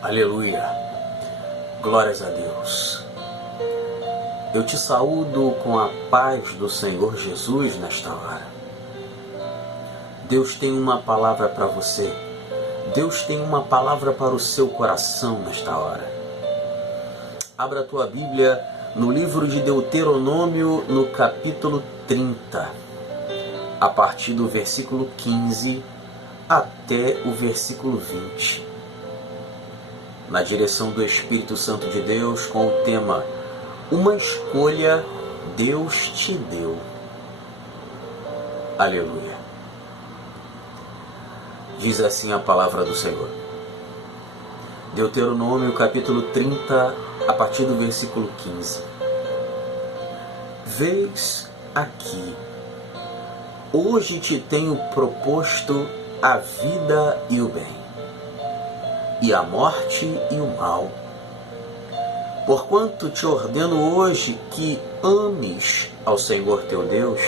Aleluia, glórias a Deus. Eu te saúdo com a paz do Senhor Jesus nesta hora. Deus tem uma palavra para você. Deus tem uma palavra para o seu coração nesta hora. Abra a tua Bíblia no livro de Deuteronômio, no capítulo 30, a partir do versículo 15 até o versículo 20. Na direção do Espírito Santo de Deus, com o tema Uma escolha Deus te deu. Aleluia. Diz assim a palavra do Senhor. Deuteronômio capítulo 30, a partir do versículo 15. Vês aqui, hoje te tenho proposto a vida e o bem, e a morte e o mal. Porquanto te ordeno hoje que ames ao Senhor teu Deus,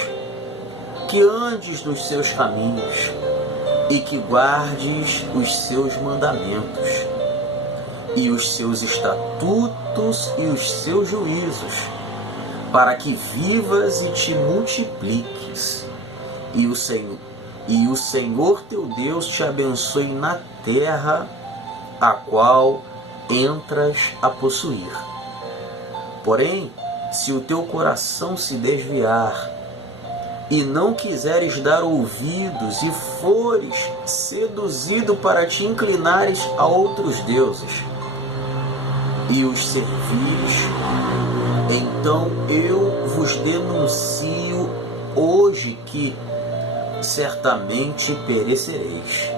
que andes nos seus caminhos e que guardes os seus mandamentos e os seus estatutos e os seus juízos, para que vivas e te multipliques, e o Senhor teu Deus te abençoe na terra a qual entras a possuir. Porém, se o teu coração se desviar e não quiseres dar ouvidos e fores seduzido para te inclinares a outros deuses e os servires, então eu vos denuncio hoje que certamente perecereis.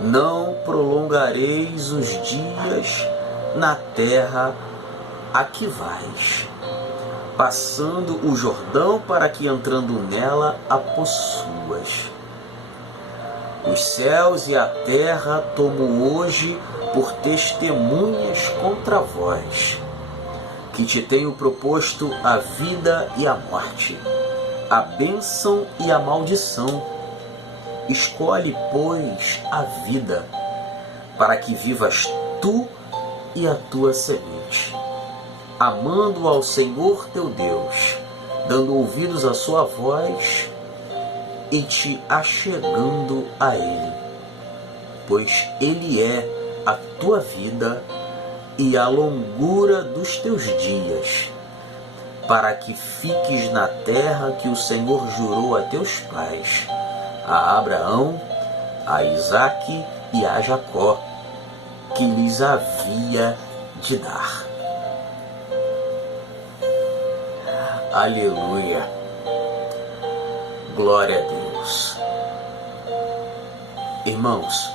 Não prolongareis os dias na terra a que vais, passando o Jordão para que entrando nela a possuas. Os céus e a terra tomo hoje por testemunhas contra vós, que te tenho proposto a vida e a morte, a bênção e a maldição. Escolhe, pois, a vida, para que vivas tu e a tua semente, amando ao Senhor teu Deus, dando ouvidos à sua voz e te achegando a Ele, pois Ele é a tua vida e a longura dos teus dias, para que fiques na terra que o Senhor jurou a teus pais, a Abraão, a Isaque e a Jacó, que lhes havia de dar. Aleluia, glória a Deus. Irmãos,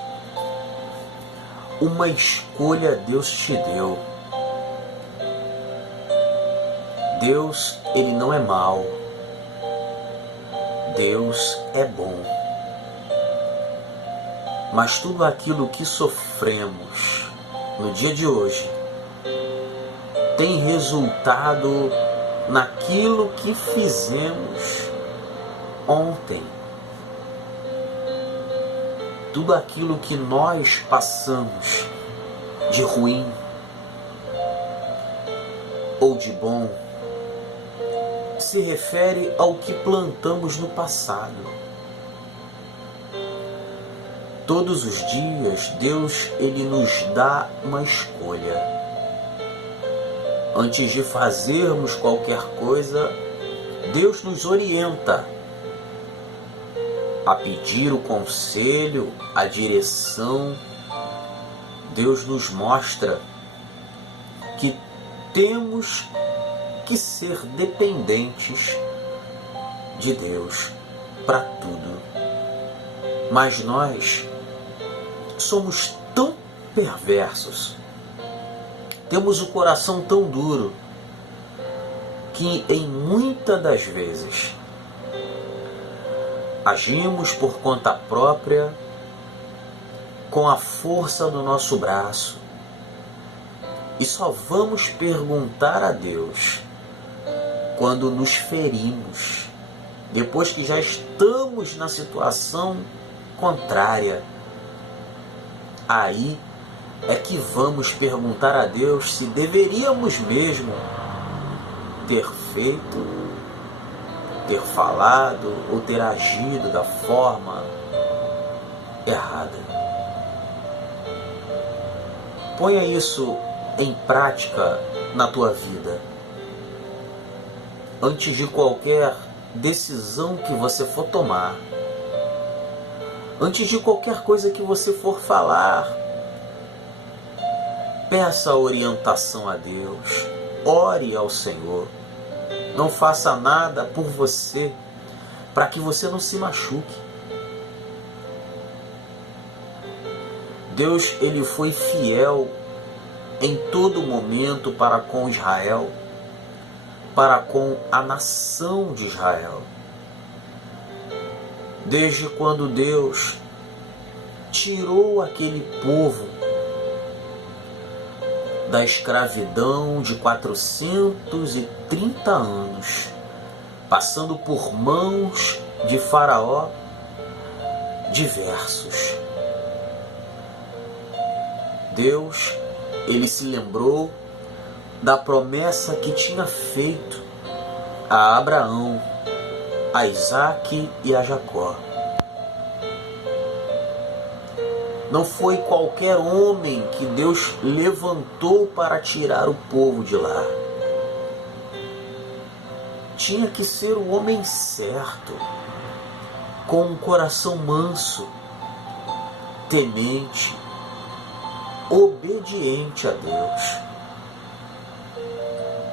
uma escolha Deus te deu. Deus, Ele não é mau. Deus é bom. Mas tudo aquilo que sofremos no dia de hoje tem resultado naquilo que fizemos ontem. Tudo aquilo que nós passamos de ruim ou de bom se refere ao que plantamos no passado. Todos os dias, Deus, Ele nos dá uma escolha. Antes de fazermos qualquer coisa, Deus nos orienta a pedir o conselho, a direção. Deus nos mostra que temos que ser dependentes de Deus para tudo. Mas nós somos tão perversos, temos o coração tão duro, que em muitas das vezes agimos por conta própria, com a força do nosso braço, e só vamos perguntar a Deus quando nos ferimos, depois que já estamos na situação contrária. Aí é que vamos perguntar a Deus se deveríamos mesmo ter feito, ter falado ou ter agido da forma errada. Ponha isso em prática na tua vida. Antes de qualquer decisão que você for tomar, antes de qualquer coisa que você for falar, peça orientação a Deus, ore ao Senhor. Não faça nada por você, para que você não se machuque. Deus, ele foi fiel em todo momento para com Israel, para com a nação de Israel. Desde quando Deus tirou aquele povo da escravidão de 430 anos, passando por mãos de Faraó diversos. Deus, ele se lembrou da promessa que tinha feito a Abraão, a Isaque e a Jacó. Não foi qualquer homem que Deus levantou para tirar o povo de lá. Tinha que ser o homem certo, com um coração manso, temente, obediente a Deus.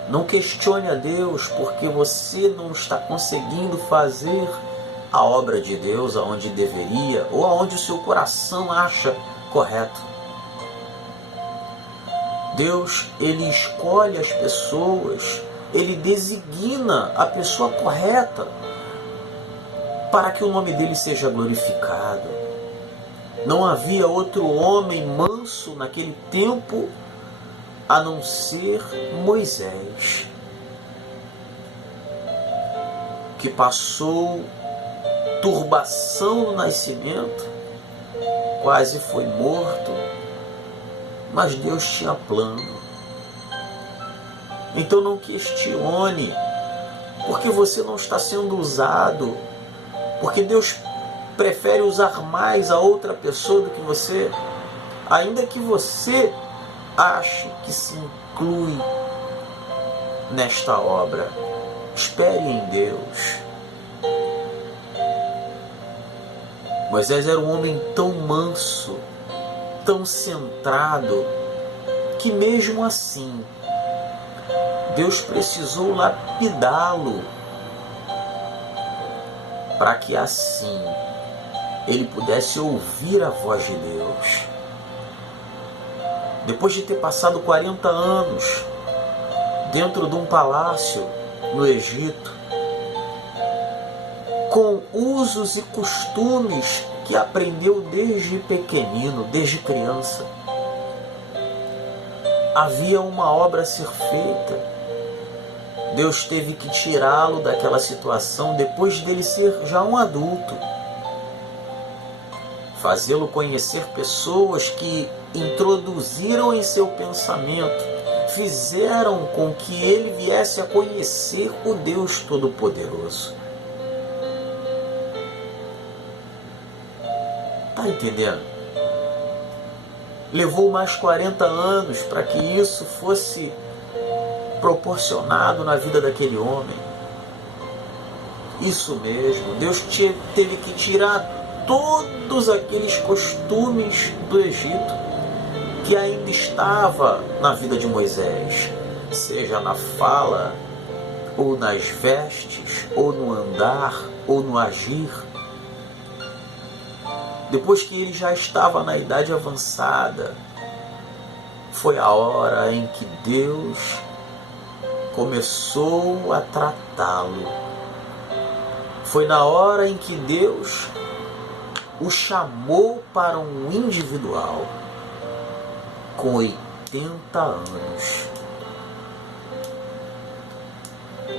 Não questione a Deus porque você não está conseguindo fazer a obra de Deus aonde deveria ou aonde o seu coração acha correto. Deus, ele escolhe as pessoas, ele designa a pessoa correta para que o nome dele seja glorificado. Não havia outro homem manso naquele tempo a não ser Moisés, que passou turbação no nascimento, quase foi morto, mas Deus tinha plano. Então não questione, porque você não está sendo usado, porque Deus prefere usar mais a outra pessoa do que você, ainda que você ache que se inclui nesta obra. Espere em Deus. Moisés era um homem tão manso, tão centrado, que mesmo assim, Deus precisou lapidá-lo, para que assim ele pudesse ouvir a voz de Deus. Depois de ter passado 40 anos dentro de um palácio no Egito, com usos e costumes que aprendeu desde pequenino, desde criança, havia uma obra a ser feita. Deus teve que tirá-lo daquela situação depois dele ser já um adulto, fazê-lo conhecer pessoas que introduziram em seu pensamento, fizeram com que ele viesse a conhecer o Deus Todo-Poderoso. Está entendendo? Levou mais 40 anos para que isso fosse proporcionado na vida daquele homem. Isso mesmo, Deus teve que tirar todos aqueles costumes do Egito que ainda estava na vida de Moisés, seja na fala, ou nas vestes, ou no andar, ou no agir. Depois que ele já estava na idade avançada, foi a hora em que Deus começou a tratá-lo. Foi na hora em que Deus o chamou para um individual, com 80 anos.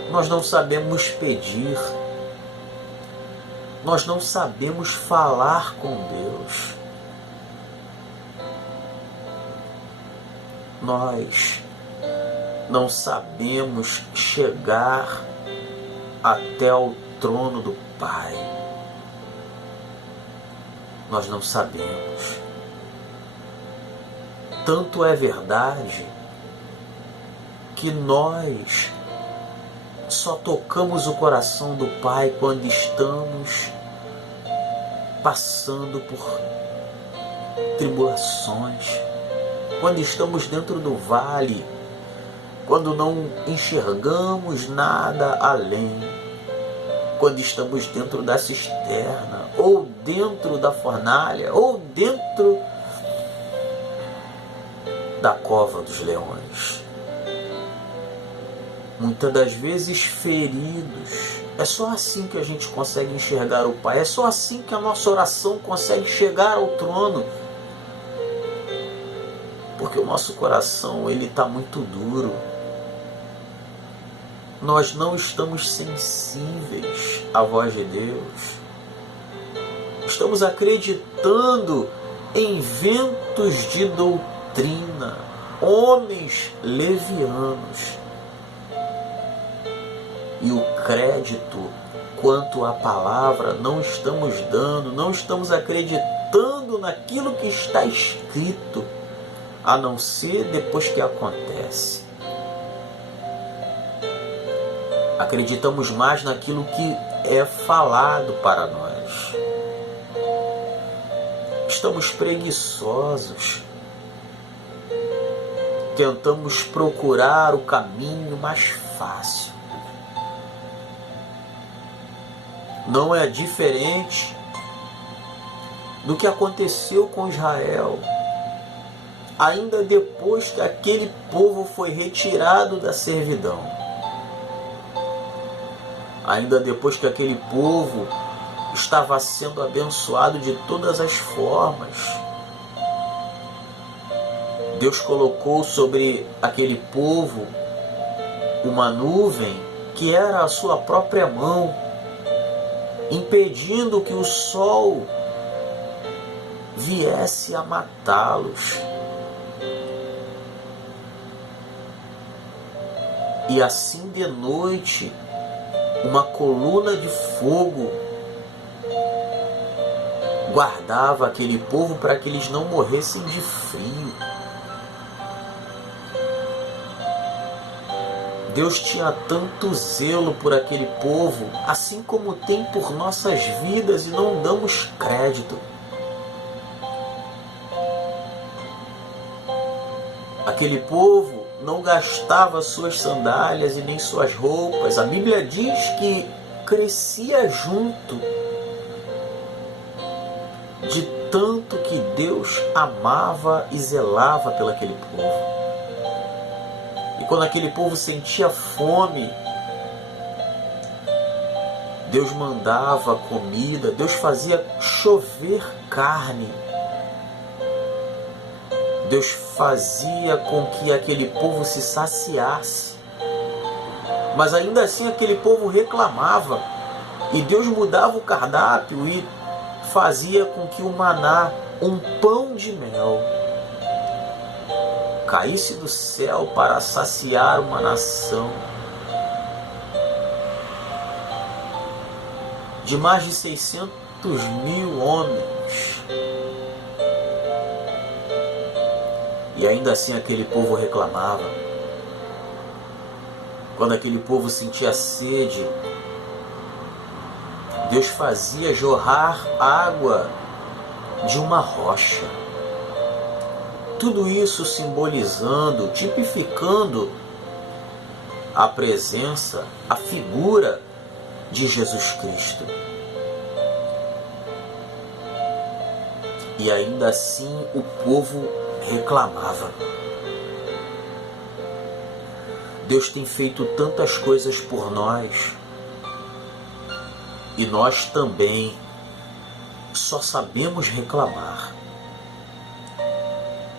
Nós não sabemos pedir, nós não sabemos falar com Deus. nós não sabemos chegar até o trono do Pai. Nós não sabemos. Tanto é verdade que nós só tocamos o coração do Pai quando estamos passando por tribulações, quando estamos dentro do vale, quando não enxergamos nada além, quando estamos dentro da cisterna, ou dentro da fornalha, ou dentro da cova dos leões. Muitas das vezes feridos. É só assim que a gente consegue enxergar o Pai. É só assim que a nossa oração consegue chegar ao trono. Porque o nosso coração, ele está muito duro. Nós não estamos sensíveis à voz de Deus. Estamos acreditando em ventos de doutrina, homens levianos. E o crédito quanto à palavra não estamos dando, não estamos acreditando naquilo que está escrito, a não ser depois que acontece. Acreditamos mais naquilo que é falado para nós. Estamos preguiçosos. Tentamos procurar o caminho mais fácil. Não é diferente do que aconteceu com Israel. Ainda depois que aquele povo foi retirado da servidão. Ainda depois que aquele povo estava sendo abençoado de todas as formas. Deus colocou sobre aquele povo uma nuvem que era a sua própria mão, impedindo que o sol viesse a matá-los. E assim de noite, uma coluna de fogo guardava aquele povo para que eles não morressem de frio. Deus tinha tanto zelo por aquele povo, assim como tem por nossas vidas, e não damos crédito. Aquele povo não gastava suas sandálias e nem suas roupas. A Bíblia diz que crescia junto, de tanto que Deus amava e zelava pelo aquele povo. E quando aquele povo sentia fome, Deus mandava comida, Deus fazia chover carne. Deus fazia com que aquele povo se saciasse. Mas ainda assim aquele povo reclamava. E Deus mudava o cardápio e fazia com que o maná, um pão de mel, caísse do céu para saciar uma nação de mais de 600 mil homens. E ainda assim aquele povo reclamava. Quando aquele povo sentia sede, Deus fazia jorrar água de uma rocha. Tudo isso simbolizando, tipificando a presença, a figura de Jesus Cristo. E ainda assim o povo reclamava. Deus tem feito tantas coisas por nós, e nós também só sabemos reclamar.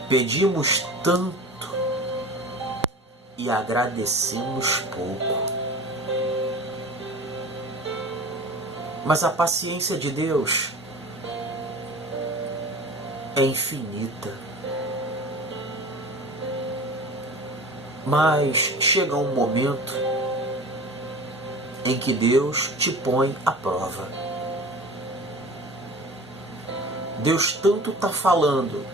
Pedimos tanto e agradecemos pouco. Mas a paciência de Deus é infinita. Mas chega um momento em que Deus te põe à prova. Deus tanto está falando,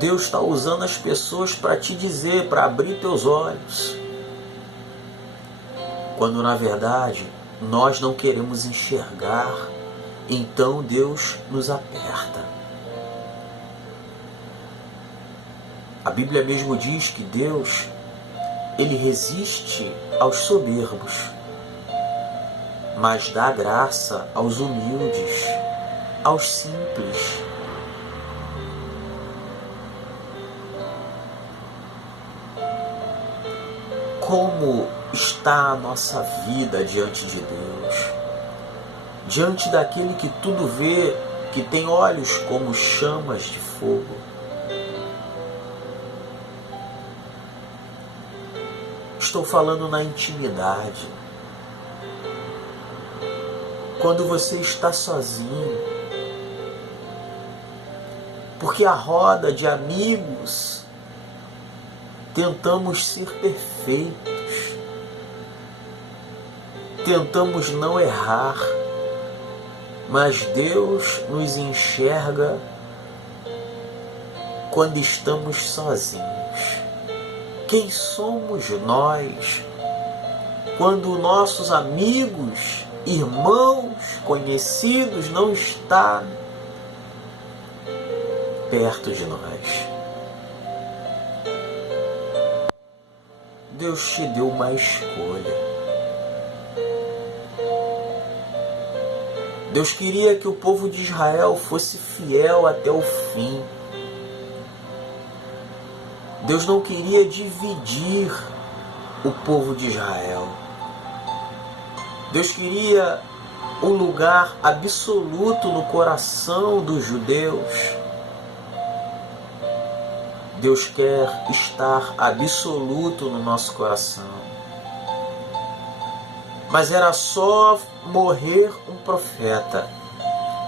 Deus está usando as pessoas para te dizer, para abrir teus olhos, quando na verdade nós não queremos enxergar, então Deus nos aperta. A Bíblia mesmo diz que Deus, Ele resiste aos soberbos, mas dá graça aos humildes, aos simples. Como está a nossa vida diante de Deus? Diante daquele que tudo vê, que tem olhos como chamas de fogo. Estou falando na intimidade. Quando você está sozinho, porque a roda de amigos tentamos ser perfeitos, tentamos não errar, mas Deus nos enxerga quando estamos sozinhos. Quem somos nós quando nossos amigos, irmãos, conhecidos não estão perto de nós? Deus te deu uma escolha. Deus queria que o povo de Israel fosse fiel até o fim. Deus não queria dividir o povo de Israel. Deus queria um lugar absoluto no coração dos judeus. Deus quer estar absoluto no nosso coração. Mas era só morrer um profeta,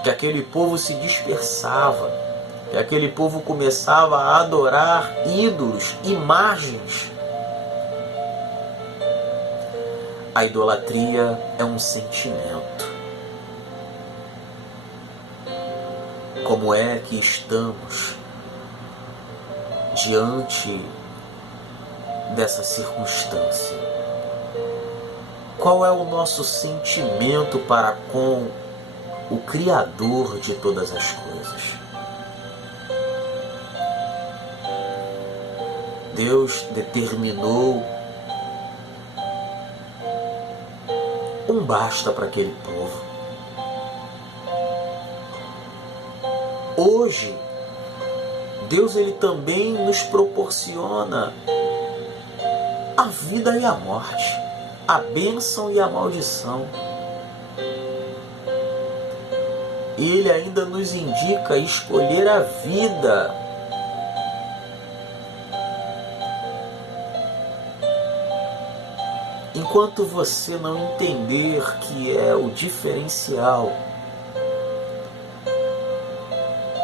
que aquele povo se dispersava, que aquele povo começava a adorar ídolos, imagens. A idolatria é um sentimento. Como é que estamos diante dessa circunstância? Qual é o nosso sentimento para com o Criador de todas as coisas? Deus determinou um basta para aquele povo. Hoje, Deus ele também nos proporciona a vida e a morte, a bênção e a maldição. E Ele ainda nos indica escolher a vida. Enquanto você não entender que é o diferencial,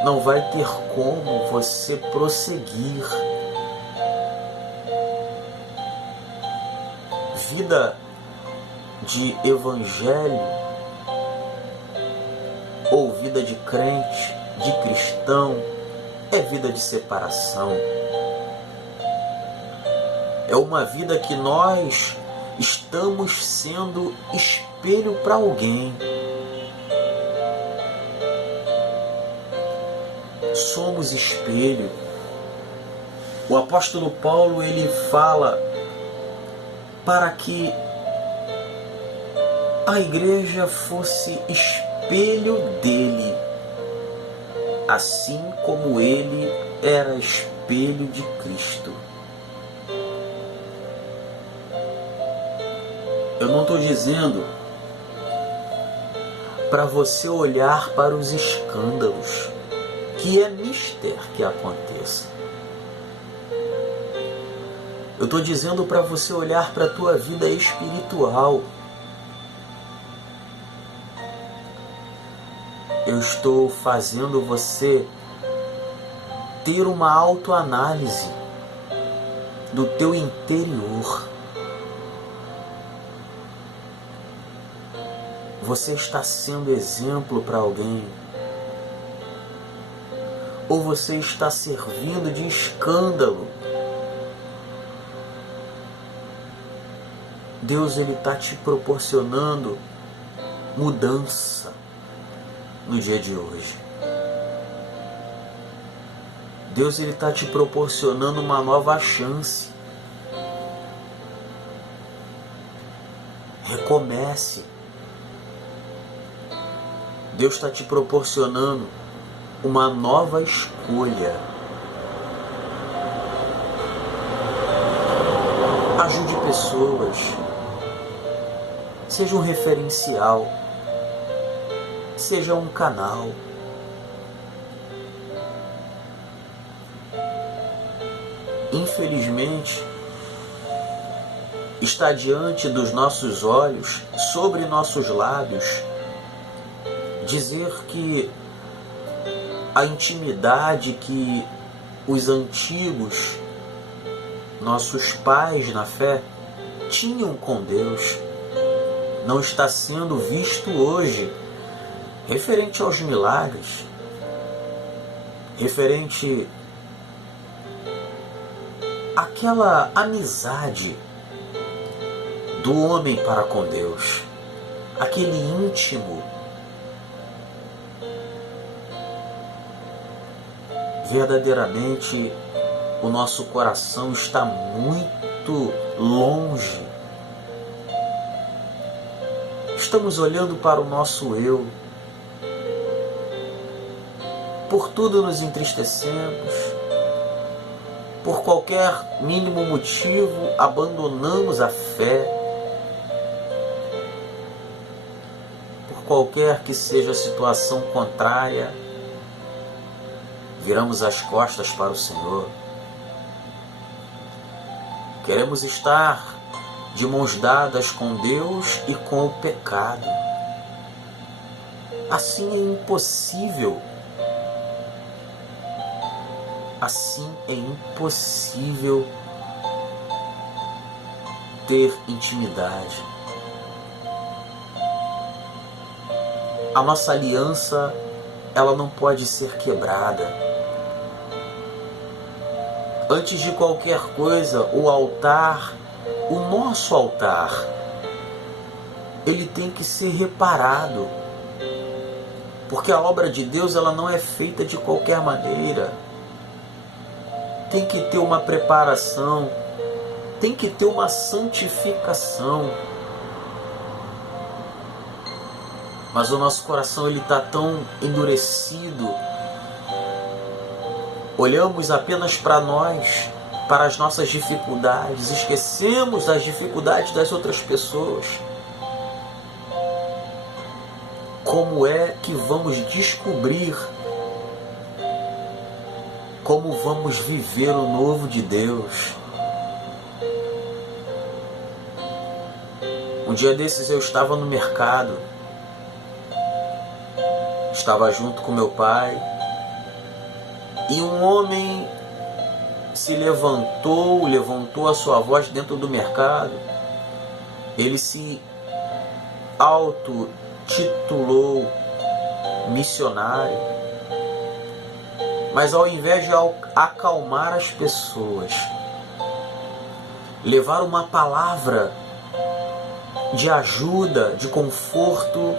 não vai ter como você prosseguir. Vida de evangelho ou vida de crente, de cristão, é vida de separação. É uma vida que nós estamos sendo espelho para alguém. Somos espelho. O apóstolo Paulo ele fala para que a igreja fosse espelho dele, assim como ele era espelho de Cristo. Eu não estou dizendo para você olhar para os escândalos, que é mister que aconteça. Eu estou dizendo para você olhar para a tua vida espiritual. Eu estou fazendo você ter uma autoanálise. do teu interior. Você está sendo exemplo para alguém? Ou você está servindo de escândalo? Deus ele está te proporcionando mudança no dia de hoje. Deus ele está te proporcionando uma nova chance. Recomece. Deus está te proporcionando uma nova escolha. Ajude pessoas. Seja um referencial. Seja um canal. Infelizmente, está diante dos nossos olhos, sobre nossos lábios, dizer que a intimidade que os antigos, nossos pais na fé, tinham com Deus, não está sendo visto hoje, referente aos milagres, referente àquela amizade do homem para com Deus, aquele íntimo. Verdadeiramente, o nosso coração está muito longe. Estamos olhando para o nosso eu. Por tudo nos entristecemos. Por qualquer mínimo motivo, abandonamos a fé. Por qualquer que seja a situação contrária, viramos as costas para o Senhor. Queremos estar de mãos dadas com Deus e com o pecado. Assim é impossível. Assim é impossível ter intimidade. A nossa aliança, ela não pode ser quebrada. Antes de qualquer coisa, o altar, o nosso altar, ele tem que ser reparado. Porque a obra de Deus, ela não é feita de qualquer maneira. Tem que ter uma preparação, tem que ter uma santificação. Mas o nosso coração ele está tão endurecido. Olhamos apenas para nós, para as nossas dificuldades, esquecemos das dificuldades das outras pessoas. Como é que vamos descobrir? Como vamos viver o novo de Deus? Um dia desses eu estava no mercado, estava junto com meu pai, e um homem se levantou a sua voz dentro do mercado. Ele se auto-titulou missionário, mas ao invés de acalmar as pessoas, levar uma palavra de ajuda, de conforto,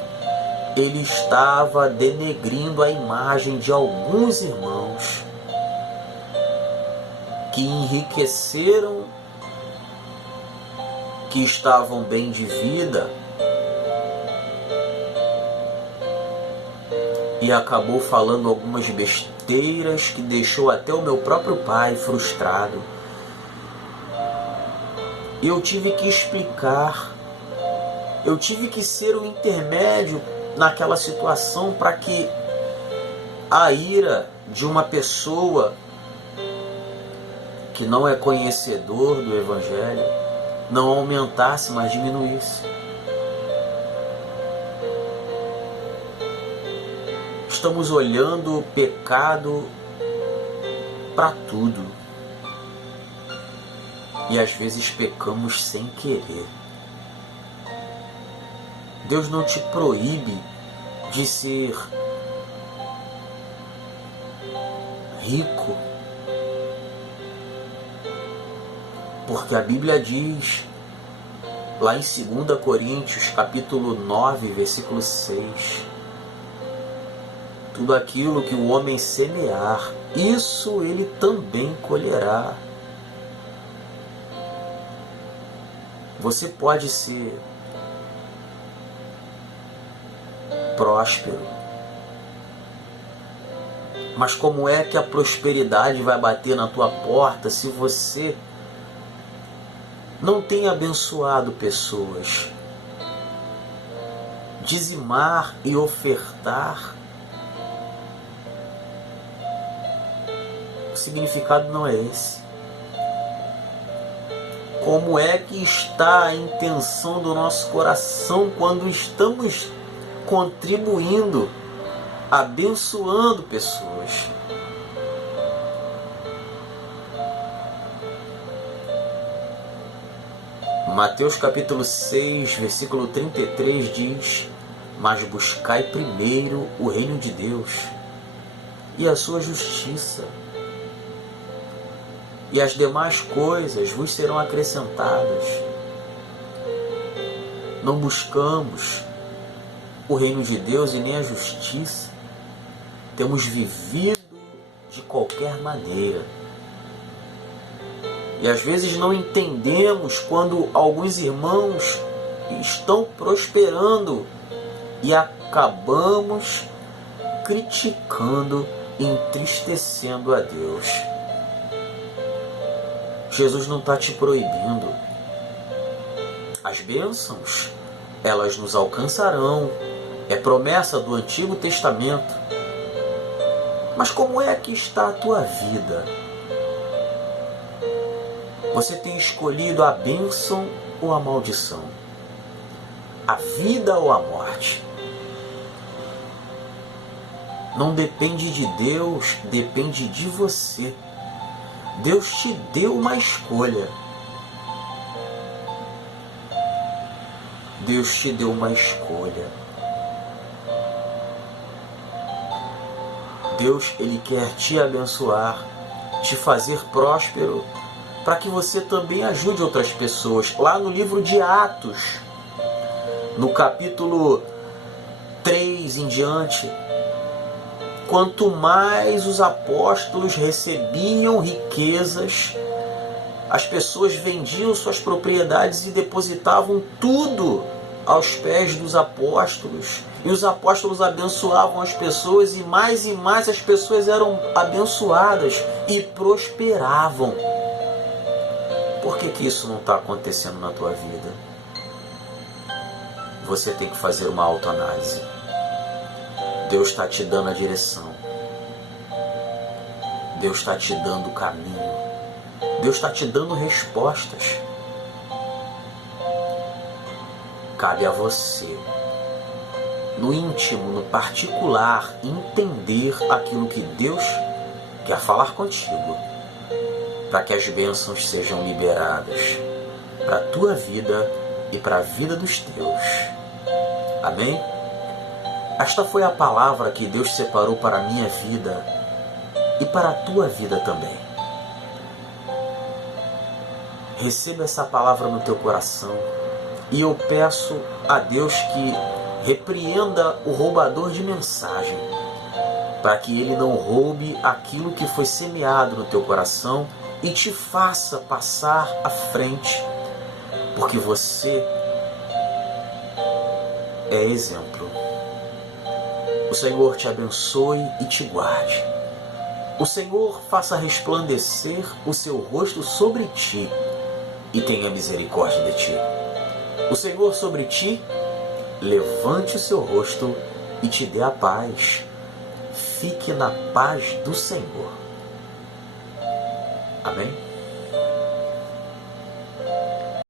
ele estava denegrindo a imagem de alguns irmãos que enriqueceram, que estavam bem de vida, e acabou falando algumas besteiras que deixou até o meu próprio pai frustrado. Eu tive que explicar, eu tive que ser o intermédio naquela situação para que a ira de uma pessoa que não é conhecedor do Evangelho não aumentasse, mas diminuísse. Estamos olhando o pecado para tudo. e às vezes pecamos sem querer. Deus não te proíbe de ser rico, porque a Bíblia diz lá em 2 Coríntios capítulo 9, versículo 6, tudo aquilo que o homem semear, isso ele também colherá. Você pode ser próspero, mas como é que a prosperidade vai bater na tua porta se você não tem abençoado pessoas? Dizimar e ofertar, o significado não é esse. Como é que está a intenção do nosso coração quando estamos contribuindo, abençoando pessoas? Mateus capítulo 6, versículo 33 diz: mas buscai primeiro o reino de Deus e a sua justiça, e as demais coisas vos serão acrescentadas. Não buscamos o reino de Deus e nem a justiça. Temos vivido de qualquer maneira. E às vezes não entendemos quando alguns irmãos estão prosperando e acabamos criticando e entristecendo a Deus. Jesus não está te proibindo. As bênçãos, elas nos alcançarão. É promessa do Antigo Testamento. Mas como é que está a tua vida? Você tem escolhido a bênção ou a maldição? A vida ou a morte? Não depende de Deus, depende de você. Deus te deu uma escolha. Deus te deu uma escolha. Deus, Ele quer te abençoar, te fazer próspero, para que você também ajude outras pessoas. Lá no livro de Atos, no capítulo 3 em diante, quanto mais os apóstolos recebiam riquezas, as pessoas vendiam suas propriedades e depositavam tudo aos pés dos apóstolos. E os apóstolos abençoavam as pessoas e mais as pessoas eram abençoadas e prosperavam. Por que isso não está acontecendo na tua vida? Você tem que fazer uma autoanálise. Deus está te dando a direção. Deus está te dando o caminho. Deus está te dando respostas. Cabe a você, no íntimo, no particular, entender aquilo que Deus quer falar contigo, para que as bênçãos sejam liberadas para a tua vida e para a vida dos teus. Amém? Esta foi a palavra que Deus separou para a minha vida e para a tua vida também. Receba essa palavra no teu coração e eu peço a Deus que repreenda o roubador de mensagem, para que ele não roube aquilo que foi semeado no teu coração e te faça passar à frente, porque você é exemplo. O Senhor te abençoe e te guarde. O Senhor faça resplandecer o seu rosto sobre ti e tenha misericórdia de ti. O Senhor sobre ti levante o seu rosto e te dê a paz. Fique na paz do Senhor. Amém?